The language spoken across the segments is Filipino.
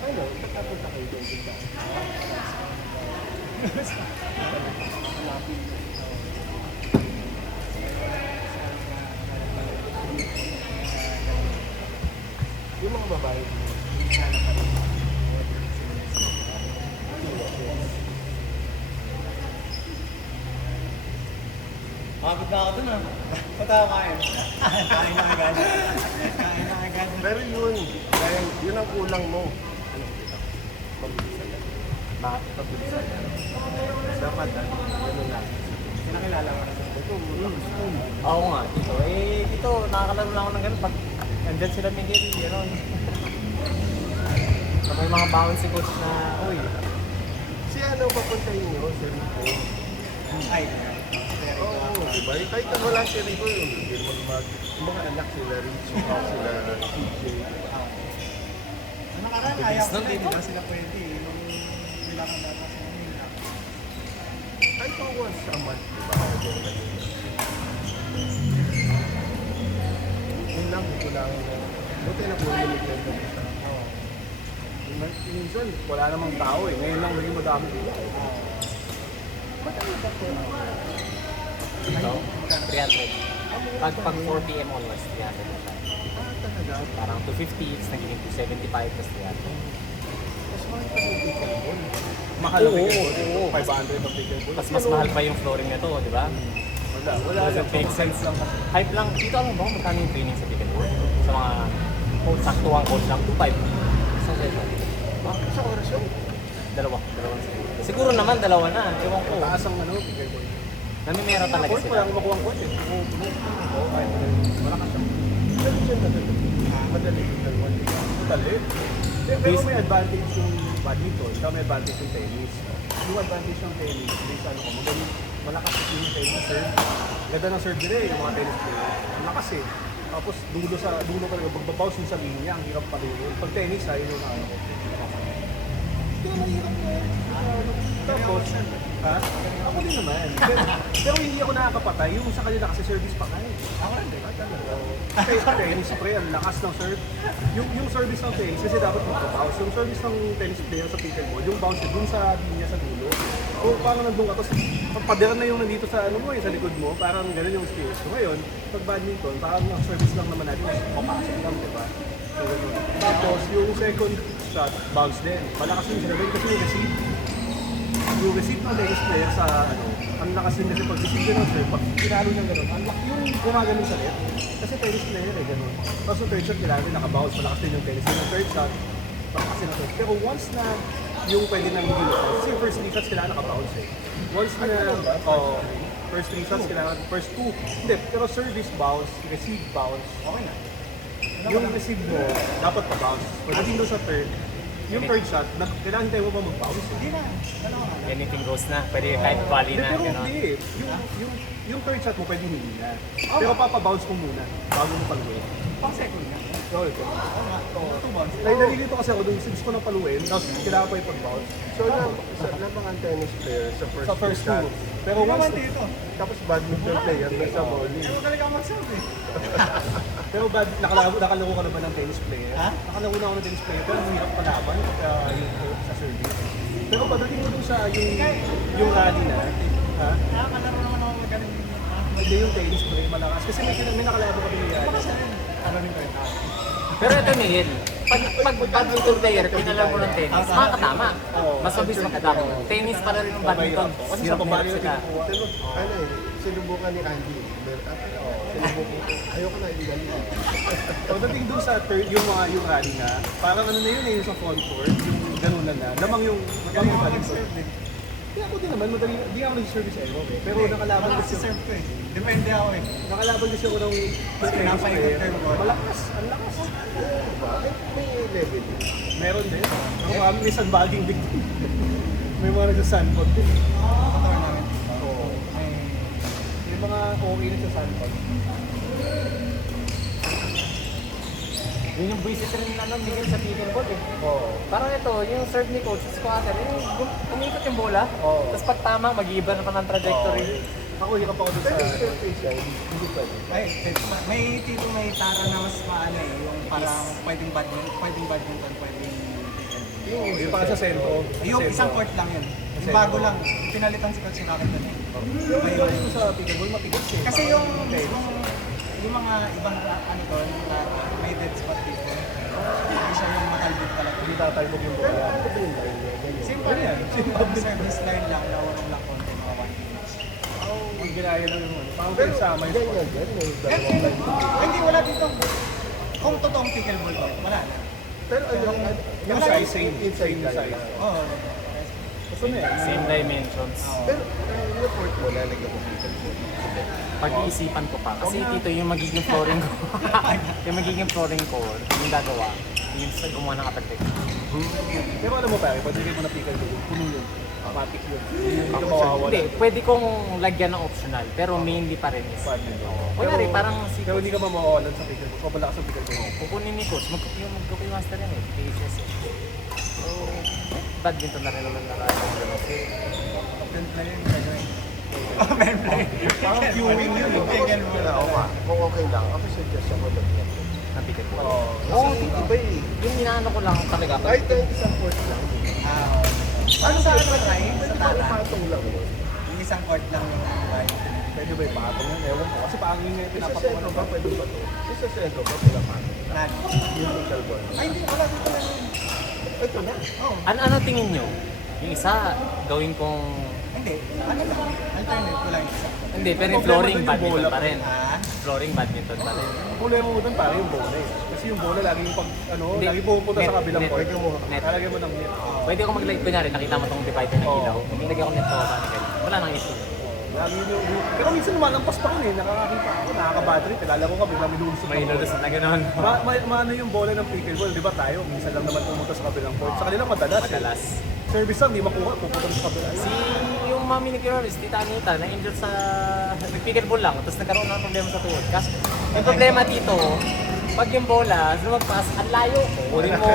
Ano, nakapunta kayo doon dito. Yung mga babae, Makapit na ako dun ah. Punta ako kain. Kain na agad. Kain na agad. pero yun, dahil yun ang kulang mo. Ano kita? Pabilisan yan. Bakit pabilisan yan? Dapat, gano'n lang. Pinakilala ko na sa Ito, lakas yun. Oo nga, dito. Eh, dito, nakakalaro lang ako ng ganun. Pag andyan sila Miguel, gano'n. So, may mga bounce si coach na, uy. Si ano, papuntahin nyo, si Rico. Ay, Oo, diba? Kahit na wala si Rico yun, hindi mo naman. Yung mga anak sila, Richie, sila TJ. ano nakaraan, ayaw sila, di ba sila pwede eh. Nung kailangan data sa kanila. Kahit kung once a month, diba? Yun lang, ito lang. Buti na kung limit na ito. Minsan, wala namang tao eh. Ngayon lang naging madami dito. Ito, 300. Pag 4 p.m. onwards, 300 na siya. Talaga, Parang 250, it's nagiging 275, tapos 300. mas mahal pa yung ticket mo. Mahal ang ticket Oo, oo. 500 ang ticket po. Mas mahal pa yung flooring na to, di ba? Wala Doesn't make sense lang. Hype lang. Dito alam mo, magkano yung training sa ticket board? Sa mga saktuang coach lang, 2.5. Isang session. Sa oras yun. Dalawa na sila. Siguro naman, dalawa na. Ewan ko. Taas ang ano, ticket po. Namimera talaga Court, sila. wala akong makuha ang court eh. Oo, kahit malakas siyang Pero dyan madali. Madali yung dalawa. madali. Pero may advantage yung badminton, saka may advantage yung tennis. Yung advantage ng tennis, based ano ko, magaling, malakas yung tennis serve. Ganda ng serve nila eh, yung mga tennis players. Ang lakas eh. Tapos dulo ka lang, pagbabaws yung sa linya, ang hirap paluin. Pag tennis, ayun yung ano. Kaya mahirap na eh. Tapos, ha? Ako din naman. Pero hindi ako nakakapatay. Yung sa kanila kasi service pa kayo. Ako rin, di ba? Kaya sa tennis, pre, ang lakas ng serve. Yung service ng tennis, kasi dapat magpa-bounce. Yung service ng tennis player sa pickleball, yung bounce dun sa linya sa dulo. O parang nandun ka, tapos pagpadera na yung nandito sa ano mo, sa likod mo, parang ganun yung skills. So ngayon, pag badminton, parang ang service lang naman natin, papasok lang, di ba? So ganun. Tapos yung second shot, bounce din. Malakas yung sila kasi yung receive. Yung receive ng tennis player sa ano, ang lakas din kasi pag receive ng serve, pag pinalo niya gano'n, ang laki yung gumagano sa net. Kasi tennis player eh, gano'n. Tapos yung third shot, kailangan din nakabounce, malakas din yung tennis. Yung third shot, malakas din ang third. Pero once na yung pwede nang hindi kasi yung first 3 shots kailangan nakabounce eh. Once na, first 3 shots kailangan, first 2, hindi, pero service bounce, receive bounce, okay na. Yung receive mo, dapat pa-bounce. Pagdating doon sa third, yung third shot, kailangan tayo mo pa mag-bounce. Hindi na. Anything goes na. Pwede kahit volley na. Pero Gano'n. hindi eh. Yung third shot mo pwede hindi na. Pero papabounce mo muna bago mo paluin. Pang second na. Okay. Nalilito kasi ako dun, since ko na paluin, tapos kailangan pa yung pag-bounce. So, na mga tennis player sa first, Sa first shot, two. Pero once, tapos badminton player na sa bowling. Magaling ako mag-serve eh. pero bad, nakalaro ka naman ng tennis player. Ha? Nakalaro na ako ng tennis player, pero ang hirap palaban pagka yung sa service. Pero pagdating mo dun sa yung rally na, ha? Nakakalaro naman ako magaling. Hindi yung tennis player malakas. Kasi may nakalaro kami yung rally. Ano rin ko yun? Pero ito Miguel, pag badminton player, pinala mo ng tennis, makakatama. Mas mabilis makatama. Tennis pala rin ng badminton. Kasi sa Hirap pabali sila. natin kukuha. Pero, ano eh, sinubukan ni Andy. Sinubukan. Ayoko na i-gali. Pagdating doon sa third, yung rally na, parang ano na yun eh, yung sa front court, yung ganun na. Lamang yung badminton. Kaya ako din naman, madali, hindi ako nag-service error eh. Pero nakalaban kasi serve ko eh. Depende ako eh. nakalaban kasi ako ng Pinapaikot kayo mo. malakas, ang lakas. May level. Meron din. Ako kami may sandbagging din. May mga nagsa-sandpot din. Katawan namin. Oo. May mga okay na sa sandpot. Yun yung visit rin na Miguel sa pickleball eh. Oo. Parang ito, yung serve ni coach, squatter, yung umikot yung bola. Oo. Tapos pag tama, mag-iiba naman ang trajectory. Ako, hirap ako dun sa... Pero surface yan, hindi pwede. Ay, may tito may tara na mas maano eh, yung parang pwedeng badminton, pwedeng Yung para sa sentro. yung isang court lang yun. Yung bago lang, pinalitan si Coach Rocket doon eh. Yung iba yung sa pickleball, matigas eh. Kasi yung tennis. yung mga ibang ano doon, may dead spot dito. Hindi siya yung matalbog talaga. Hindi tatalbog yung bola. Ano ba yung line niya? Ganyan. Simple yan. Simple service line lang, nawarong lang konti, mga 1 minutes. Ang ginaya lang yung ano. Parang Pero sama yung ganyan din, may dalawang line. Hindi, wala dito. Kung totoong pickleball ko, wala na. Pero ano, yung wala size, same inside size. line. Oo. Gusto na yan. Same dimensions. Pero yung report mo, lalagyan mo dito. Pag-iisipan ko pa. Kasi dito yung magiging flooring ko. Yung magiging flooring ko, yung gagawa, yung sa gumawa ng architect. Pero alam mo pare, pag nilagay mo na pickleball, puno yun. Matic yun. Hindi ka Ako, mawawala. Hindi, pwede kong lagyan ng optional, pero mainly pa rin is. Kunyari, parang si Pero hindi ka mamawalan sa pickleball. Kapalakas ang pickleball. kukunin ni coach, mag-cookie master yan eh, PHS eh. So, badminton na rin naman na Open play yung gagawin. Open play. Parang viewing yun. Pickleball. Oo nga, kung okay lang, ako suggest ako lagyan. na pickleball. Oo. Oo, iba eh. Yung inaano ko lang talaga. Kahit na isang court lang. Ano sa ano try? Sa Pwede tara? patong lang yun. Yung isang court lang yung try. Pwede ba ipatong yan? Ewan ko. Kasi pangin nga yung Sa pinapatungan. sentro ba, pwede ba to? Sa sentro ba, pwede patong? None. Yung pickleball. Ay, hindi. Wala dito na yun. Ito na. Oo. Ano tingin nyo? Yung isa, gawin kong... Hindi. Ano lang? Alternate ko lang yung isa. Hindi, pero yung Problema flooring dun yung badminton bola. pa rin. Ah? Flooring badminton pa rin. Ang problema mo dun pare yung bola eh. Kasi yung bola lagi yung pag, ano, Hindi. lagi pupunta Net, sa kabilang net. court. Net. Lalagyan mo ng net. Pwede ko mag-light, kunyari, nakita mo itong divider ng ilaw. Maglagay ako nito, wala nang issue. Lagi yung... Pero minsan lumalampas pa rin eh. Nakakakita ako, nakaka-bad trip. Lalaro ka, bigla minulusot May lulus na gano'n. Maano yung bola ng pickleball, di ba tayo? Minsan lang naman pumunta sa kabilang court. Sa kanila madalas. Madalas. Service lang, di makuha, pupunta sa kabilang. Si yung mami ni Kirolis, tita Anita, na-injured sa nag-pickleball lang, tapos nagkaroon ng problema sa tuhod. Kasi yung problema dito, pag yung bola, lumagpas, ang layo. Kunin mo,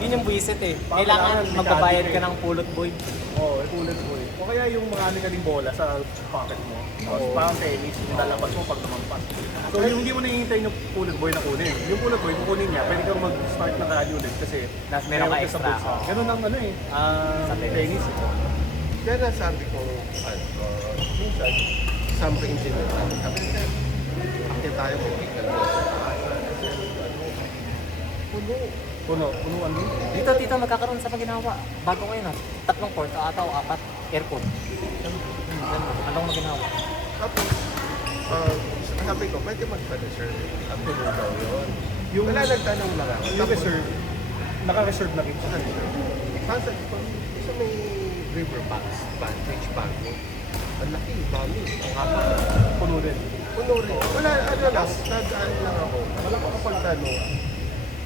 yun yung buwisit eh. Kailangan magbabayad ka ng pulot boy. Oo, ulit mo eh. O kaya yung mga nagaling bola sa pocket mo. Tapos parang tennis, nilalabas mo pag namampas. So yung hindi mo nahihintay yung bullet boy na kunin. Yung bullet boy, kukunin niya, pwede kang mag-start na rally ulit kasi Meron ka ka extra. bulsa. Ganun ang ano eh, Sa tennis. tennis. Kaya nasabi ko, minsan, some engineer namin, sabi nila, akit tayo may pickleball. Punuan din. Dito magkakaroon sa paginawa. Bago ngayon 3 court, ata o 4, aircon. Anong maginawa? Tapos, sabi ko, pwede magpa-reserve. At tuloy daw yun. Yung- Wala nagtanong lang ako. Yung reserve, naka-reserve na rin. Pasag ko, sa may river banks, beach bank mo. Ang laki, dami. Ang haba. Puno din. Puno rin. Wala, ano lang, nag-ano lang ako. Wala ko kapag tanong.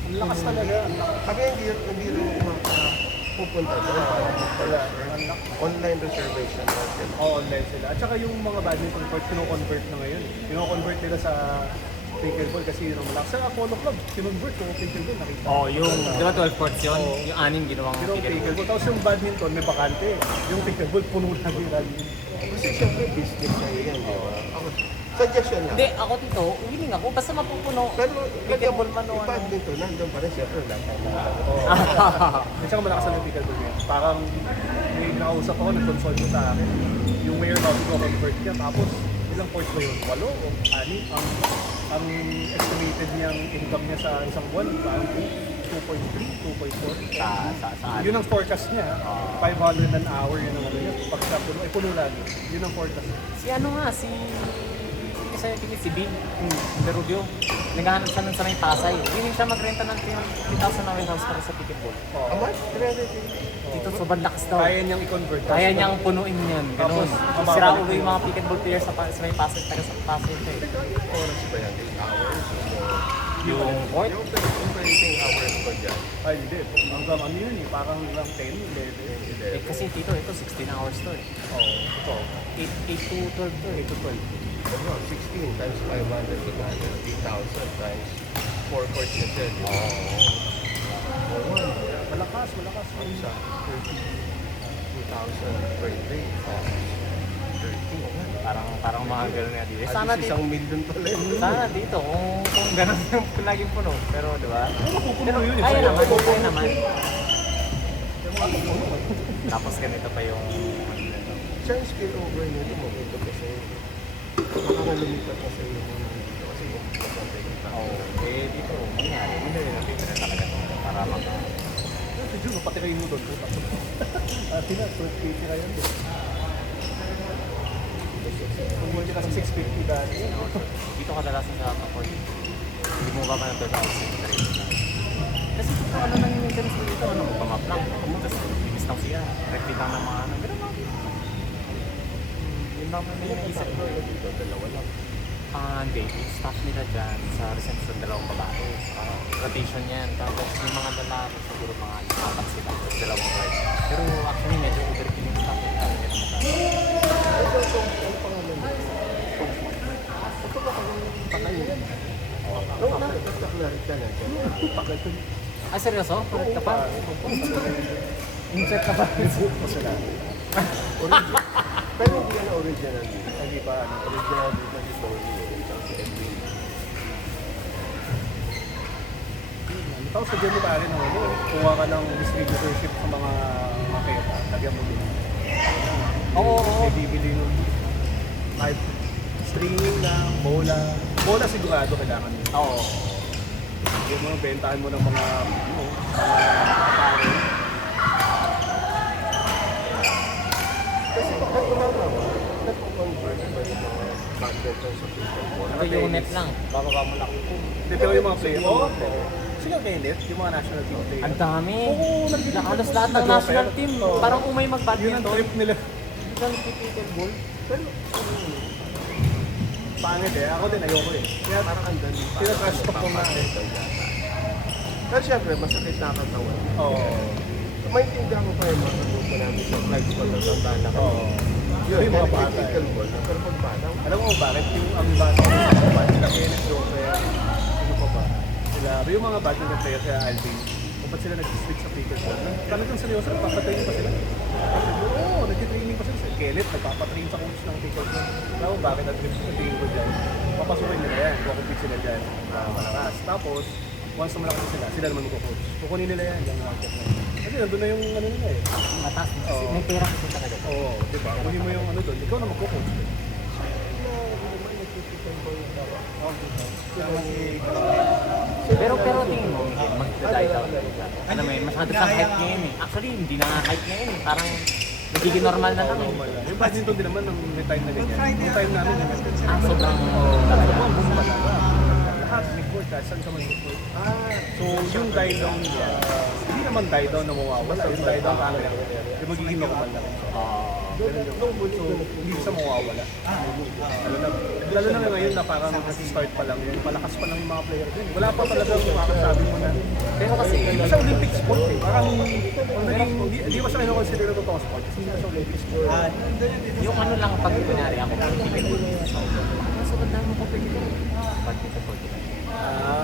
Ang lakas talaga. Kami hindi rin pupunta doon para magpa-reserve. Online reservation natin. Oo, online sila. At saka yung mga badminton court, kino-convert na ngayon. Kino-convert nila sa pickleball kasi yun ang malakas. Sa Apollo Club, kinonvert yung pickleball, nakita. Oh, yung, di ba 12 courts yun? Oo. Yung 6 ginawang Pero ang pickleball, tapos yung badminton may bakante. Yung pickleball, puno lagi yung rally. Kasi syempre business na yan, di ba? Ako, suggestion lang. Hindi, ako dito, willing ako. Basta mapupuno. Pero Pickleball man o ano. dito, nandun pa rin syempre lang. Oo. At saka malakas ang pickleball niya. Parang may nakausap ako, nag-consult ko sa akin. Yung mayor bago ko convert niya, tapos ilang courts ba yun? 8 o 6? Ang estimated niyang income niya sa isang buwan, parang 2.3, 2.4. Saan? Yun ang forecast niya. 500 an hour yun ang ano niya. Pag siya puno, puno lagi. Yun ang forecast niya. Si ano nga, si si Bill, Berubio. Naghahanap siya nun sa may Pasay. Willing siya magrenta ng 3,000 na warehouse para sa pickleball. How much? 300. Dito sobrang lakas daw. Kaya niyang i-convert. Kaya niyang punuin yan. Ganun. Tapos, Sira ulo yung mga pickleball players sa may Pasay. Taga sa Pasay siya eh. Oras ba yan? 8 hours? Yung court? Yung operating hours ba dyan? Ay, hindi. Hanggang ano yun eh. Parang lang 10, 11. Eh, kasi dito, ito 16 hours to eh. Oo. Ito. 8 to 12 to eh. 8 to 12. Ano, 16 times 500, 8,000 times 4 courts na siya. di ba? Malakas, malakas. Ano siya? 2,000 per day. 13. Parang mga gano'n nga dito. Eh, sana Sana dito. 1 million pala yun. Sana dito, kung gano'n yung laging puno. Pero, di ba? Pupuno yun eh. Ayun naman, ayun naman. Tapos ganito pa yung... Siya yung skill over nito mo. Ito kasi nakakalumipat na sa iyo mga dito. Kasi Oo. Eh, dito, mangyari. Hindi rin natin na talaga para maka... Si Juno, patirayin mo doon. Ate na, 1280 na yan. Kung hindi kasi 650 dati. Dito kadalasan sa kapag hindi mo ba pa ng 12 hours yung training na. Kasi kung ano nang yung maintenance mo dito, ano, pamap lang. Tapos, linis lang siya. Repeat lang ng mga ano. Ganun lang. Yun lang may naisip ko. dito, dalawa lang. Hindi. Yung staff nila dyan sa reception, dalawang babae. Rotation yan. Tapos yung mga lalaki, siguro mga 4 sila. Tapos dalawang guard. Pero actually, medyo overkill yung staff. Ano nila Ang pangalan mo? Ito ba kung pakain? Oo, nakakaklarita ka na dyan. Pakain. Ah, seryoso? Correct ka pa? Insert ka pa? Original. Pero hindi yan original. Hindi pa, original dito si Tony. Si Edwin. Tapos sa dyan mo pa rin, kuha ka ng distributorship sa mga maketa. Lagyan mo din. Oo. May bibili nun. Kahit streaming na, bola. Bola sigurado kailangan mo. Oo. Yung mga bentahan mo ng mga, apparel. Kasi bakit umaga ba? Nag-convert ba yung mga budget ng sa people mo? Ito yung net lang. Bababa mo lang. Dito yung mga player. Sige, okay, net. Yung mga national team player. Ang dami. Oo, Na halos lahat ng national team. Parang kung may Yun ang mag-badminton. trip nila. Isang pickleball. Pero, Pangit eh. Ako din, ayoko eh. Kaya parang ang dali. tinatrash talk ko na eh. Pero syempre, masakit na katawan. Oo. Maintindihan ko pa yung mga grupo namin sa flights ko ng Santana. Oo. Yun, Yung mga bata. pickleball na. Pero pag bata, Alam mo bakit yung ang bata ko sa kapan, sila Kenneth Joper, ano pa ba? Sila, yung mga badminton player sa Alvin, kung ba't sila nag-switch sa pickleball? Talagang seryoso, nagpapatraining pa sila. Oo, nag-training pa sila. Si Kenneth, nagpapatrain sa coach ng pickleball. Alam mo bakit nag-training ko dyan? Papasukin nila yan, kukumpit sila dyan, malakas. Tapos, once na malakas sila, sila naman magko-coach. Kukunin nila yan, yung market na yan. Kasi nandun na yung ano nila eh. Mataas. Oo. May pera kasi talaga. Oo, di ba? Kunin mo yung ano doon, ikaw na magko-coach. Pero tingin mo, Miguel, mag-die down. Ano mo yun, masyado sa hype ngayon eh. Actually, hindi na hype ngayon eh. Parang nagiging normal na lang eh. Yung badminton din naman, may time na ganyan. Yung time namin ganyan. Sobrang... Boom talaga. Lahat, may court, kahit saan ka mag-court. So, yung die down niya, hindi naman die down na mawawala. Yung die down kami lang. Yung magiging normal lang. So, hindi siya mawawala. Lalo na ngayon na parang start pa lang, palakas pa lang yung mga player din. Wala pa talagang sabi mo na. Pero kasi, Hindi pa siya Olympic sport eh. Parang hindi pa siya kinoconsider na totoong sport. Kasi hindi pa siya Olympic sport. yung ano lang, pag kunyari ako, pickleball sa auto. Masunod na mo competitor. Badminton.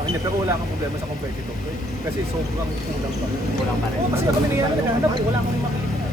Hindi, pero wala kang problema sa competitive eh. Kasi sobrang kulang pa. Kulang pa rin. Oo, kasi kami nangyari naghahanap eh. Wala kang makikita.